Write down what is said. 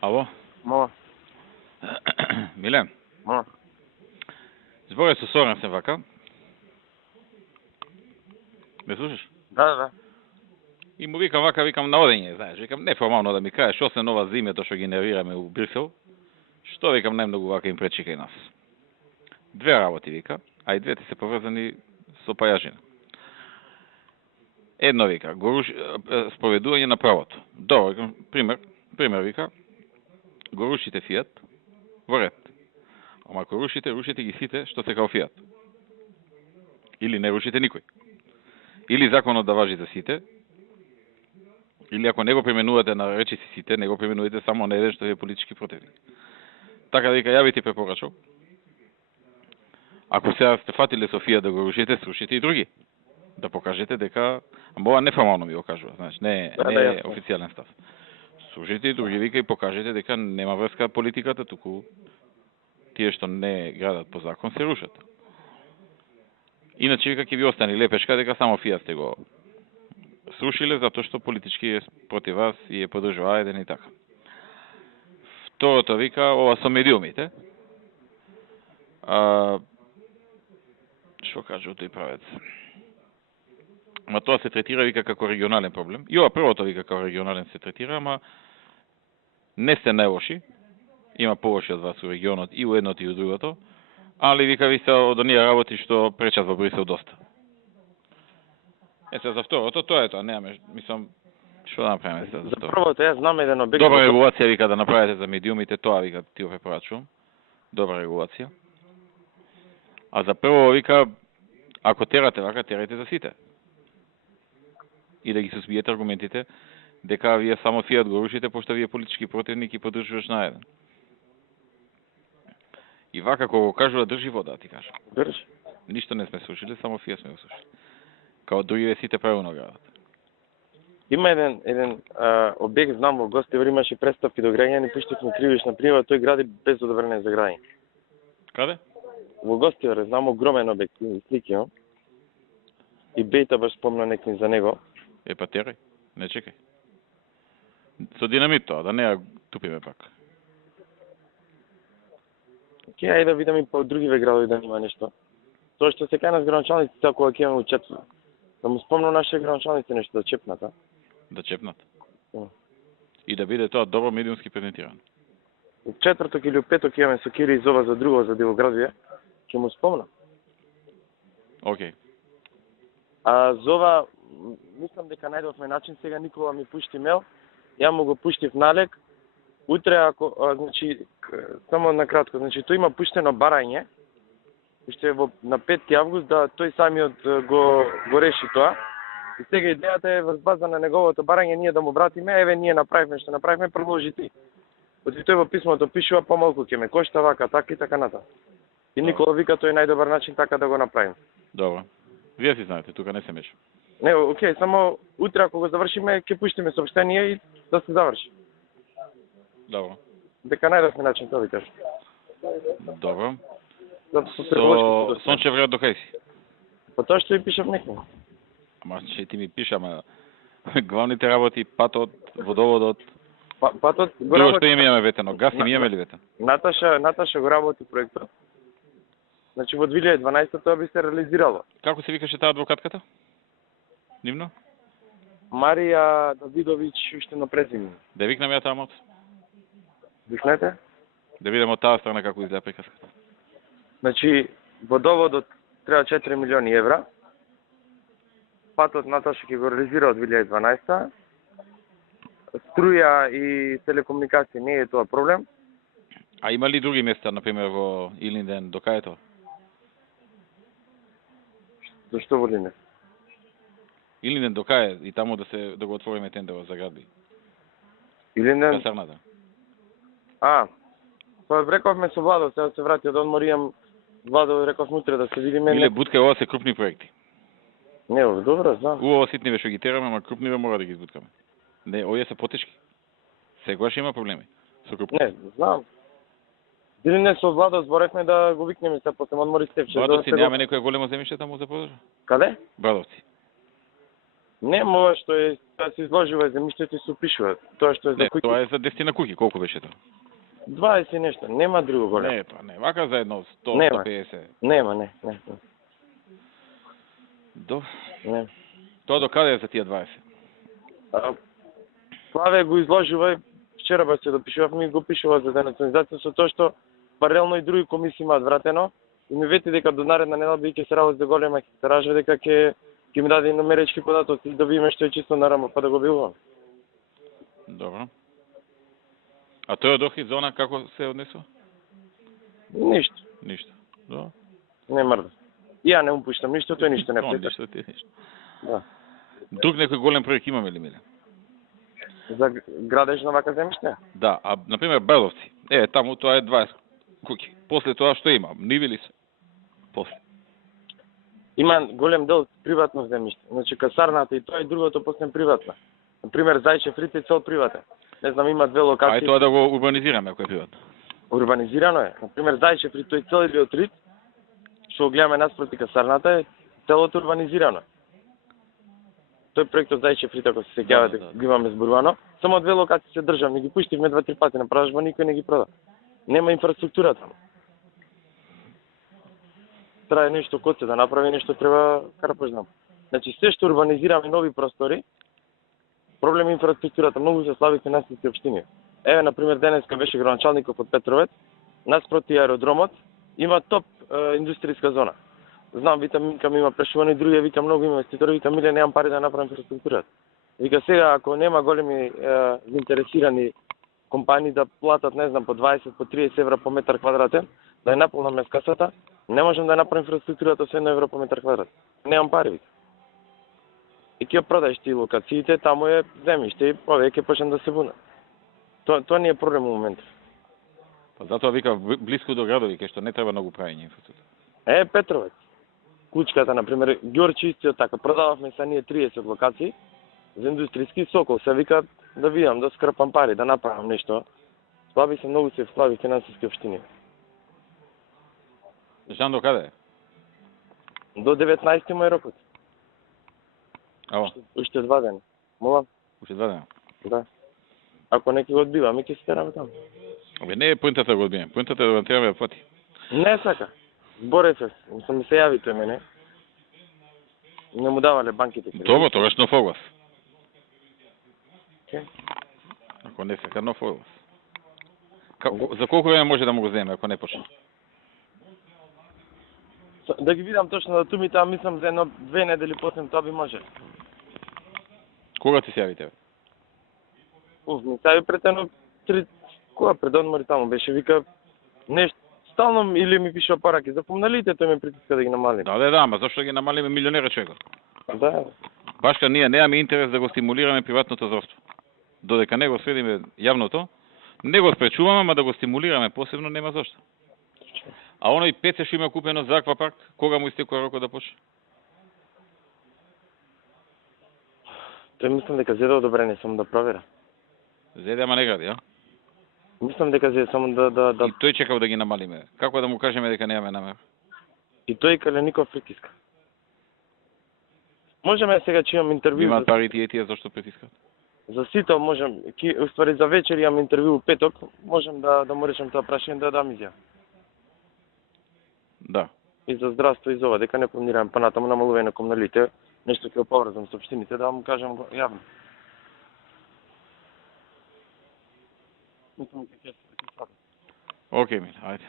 Ало? Мала. Милен? Мала. Зборя со Сорен се вака. Ме слушаш? Да. И му викам вака, викам на одење, знаеш, викам неформално да ми кажеш што се нова зимето што генерираме у Брисел. Што викам најмногу вака им пречи кај нас. Две работи вика, а и двете се поврзани со пајажина. Едно вика, споведување на правото. Добро, викам, пример вика, го рушите Фијат во ред. Ама ако рушите ги сите што се као Фијат. Или не рушите никој. Или законот да важи за сите, или ако не го применувате на речиси сите, не го применувате само на еден што е политички противник. Така да вика, ја би ти препорачал. Ако сега сте фатиле со Фијат да го рушите, срушите и други. Да покажете дека, ама ова неформално ми го кажува, знаеш, не е официјален став. Срушите и други вика и покажете дека нема врска политиката, туку тие што не градат по закон се рушат. Иначе вика ќе ви остане лепешка дека само Фијат сте го срушиле затоа што политички е против вас и е поддржува еден и така. Второто вика ова со медиумите. Што кажа тој правец? Ама тоа се третира вика како регионален проблем. И ова првото вика како регионален се третира, ама не сте најлоши. Има полоши од вас у регионот и у едното и у другото. Али вика ви се од оние работи што пречат во Брисел доста. Сега за второто, тоа е тоа, немаме, мислам, што да направиме сега за второто? За првото, јас знам еден обект. Добра регулација вика да направите за медиумите, тоа вика ти го препорачувам. Добра регулација. А за прво вика, ако терате вака, терате за сите. И да ги сузбиете аргументите дека вие само Фијат го рушите, пошто вие политички противник и поддржуваш на еден. И вака кога го кажува држи вода, ти кажа. Држи. Ништо не сме слушали, само Фијат сме го слушали. Као други сите правилно градат. Има еден обект, знам во Гостивар имаше представки до граѓани, пуштивме кривишна прива, тој гради без одобрение за граѓање. Каде? Во Гостивар, знам огромен обект, слики, но? И Бејта баш спомна некни за него. Па терай, не чекај. Со динамит тоа, да не ја тупиме пак. Ке, ајде да видам и по другиве градови да нема нешто. Тоа што се кај нас граначалниците, ако ќе имаме учетство. Да му спомнам нашите граначалници нешто да чепнат, а? Да чепнат? И да биде тоа добро медиумски презентирано. У четврток или у петок имаме со Кири изова за друго, за Дивоградија. Ќе му спомнам. Океј. А зова, мислам дека најдовме начин, сега Никола ми пушти мейл, ја му го пуштив налек, утре ако, значи, само накратко, значи, тој има пуштено барање, уште на 5 август, да тој самиот го реши тоа. И сега идејата е врз база на неговото барање ние да му вратиме, еве ние направивме што направивме, продолжи ти. Оти тој во писмото пишува помалку ќе ме кошта вака, така и така натаму. И Никола вика тој е најдобар начин така да го направиме. Добро. Вие си знаете, тука не се меша. Не, окей, само утре ако го завршиме, ќе пуштиме сообщение и да се заврши. Добро. Дека најдовме начин, тоа ви кажа. Добро. Со Сончев град до кај си? Па тоа што ви пишав некој. Ама че ти ми пиша, ама главните работи, патот, водоводот. Патот го друго работи. што имаме ветено, газ имаме ли ветено? Наташа го работи проектот. Значи во 2012 тоа би се реализирало. Како се викаше таа адвокатката? Нивно? Марија Давидовиќ уште на презиме. Да викнам ја тамот? Викнете? Да видиме од таа страна како изгледа приказката. Значи водоводот треба 4 милиони евра. Патот Наташа ќе го реализира од 2012. Струја и телекомуникација не е тоа проблем. А има ли други места, например во Илинден, до кај е тоа? Зашто во Илинден? Илинден до кај е и таму да го отвориме тендерот за градби? Илинден? Касарната. Па рековме со Владо, сега се врати од одмор, имам Владо, реков утре да се видиме. Иле бутка, ова се крупни проекти. Не, добро, знам. Убаво ситниве што ги тераме, ама крупниве мора да ги избуткаме. Не, овие се потешки. Секогаш има проблеми со крупни. Не, знам. Дили не со Владо зборевме да го викнеме се после одмори Стефче. Брадовци, немаме некоја големо земјиште таму за продажба? Каде? Брадовци. Нема ова што е, да се изложува земјиштето и се упишува. Тоа што е за Не, куќи. тоа е за 10 куќи, колку беше тоа? 20 и нешто, нема друго големо. Не, тоа не, вака за едно 100, Нема. 150. Нема, не. Не. Тоа до каде е за тие 20? Славе го изложува, вчера ба се допишувавме и го пишува за денационализација со тоа што паралелно и други комисии имаат вратено и ми вети дека до наредна недела ќе се работи за голема хектаража, дека ќе ми даде номеречки податоци да видиме што е чисто нарамо па да го билувам. Добро. А тој од Охрид зона како се однесува? Ништо. Ништо. Добро. Не мрда. И ја не му пуштам ништо, тој ништо не Тоа плета. ништо ти ништо. Да. Друг некој голем проект имаме ли, Миле? За градеж на вака земјиште? Да, а например Беловци. Таму тоа е 20 куќи. После тоа што има? Ниви ли се? После. Има голем дел приватно земјиште. Значи касарната и тоа и другото после приватна. Например Зајчев рит е цел приватен. Не знам, има две локации. Ај тоа да го урбанизираме ако е приватно. Урбанизирано е. Например Зајчев рит тој цел или отрит што го гледаме наспроти касарната е целото урбанизирано. Тој проектот Зајчев рит ако се сеќавате Да. го имаме зборувано, само две локации се државни, ги пуштивме 2-3 пати на продажба, никој не ги прода. Нема инфраструктура таму. Треба нешто коце да направи, нешто треба карпознам. Значи се што урбанизираме нови простори, проблем е инфраструктурата, многу се слаби финансиски општини. Еве например денеска беше градоначалников од Петровец, наспроти аеродромот има топ индустријска зона. Знам, викам има прешувани, други вика многу инвеститори, вика миле немам пари да направам инфраструктурата. Вика сега ако нема големи заинтересирани компании да платат, не знам, по 20, по 30 евра по метар квадратен, да ја наполнаме касата, не можам да направам инфраструктурата со 1 евро по метар квадрат. Немам пари, вика. И ќе продаеш ти локациите, таму е земјиште и повеќе почнам да се буна. Тоа не е проблем во моментот. Па затоа вика блиску до градови, кај што не треба многу правење инфраструктура. Петровец. Кучката, например, Ѓорчи истиот така, продававме са ние 30 локации за индустријски Сокол. Се вика да видам, да скрпам пари, да направам нешто. Слаби се, многу се слаби финансиски општини. Жан до каде е? До 19 му е рокот. Ало, Уште 2 дена. Молам? уште 2 дена. Да. Ако некој го одбиваме, ќе се тераме таму. Не е поинтата да го одбиеме, поинтата е да тераме да плати. Не сака. Зборев се, ми се јави тој мене. Не му давале банките. Добро, тогаш нов оглас. Океј. Ако не сека нов оглас. За колку време може да му го земе, ако не почне? Да ги видам точно датумите, мислам за 1-2 недели после тоа би може. Кога ти се јави тебе? Ми се јави пред едно 3 кога пред одмори таму беше, вика нешто стално или ми пишува параки, запомналите, тој ме притиска да ги намалим. Да, ама зашто ги намалиме милионера човекот? Да. Башка ние немаме интерес да го стимулираме приватното зорство. Додека не го средиме јавното, не го спречуваме, ама да го стимулираме посебно нема зашто. А оној ПЦ што има купено за аквапарк, кога му истекува рокот да почне? Тој мислам дека зеде одобрение, само да проверам. Зеде, ама не гради, а? Мислам дека зеде само да... И тој чекал да ги намалиме. Како да му кажеме дека немаме намер? И тој Калеников притиска. Можеме сега че имам интервју... Имаат пари тие зашто притискат? За сите можем, уствари за вечер имам интервју петок, можем да му речем тоа прашање да дам изјава. Да. И за здравство и за ова, дека не планираме понатаму намалување на комуналите, нешто ќе поврзам со општините, да вам кажам јавно. Океј, миле, ајде.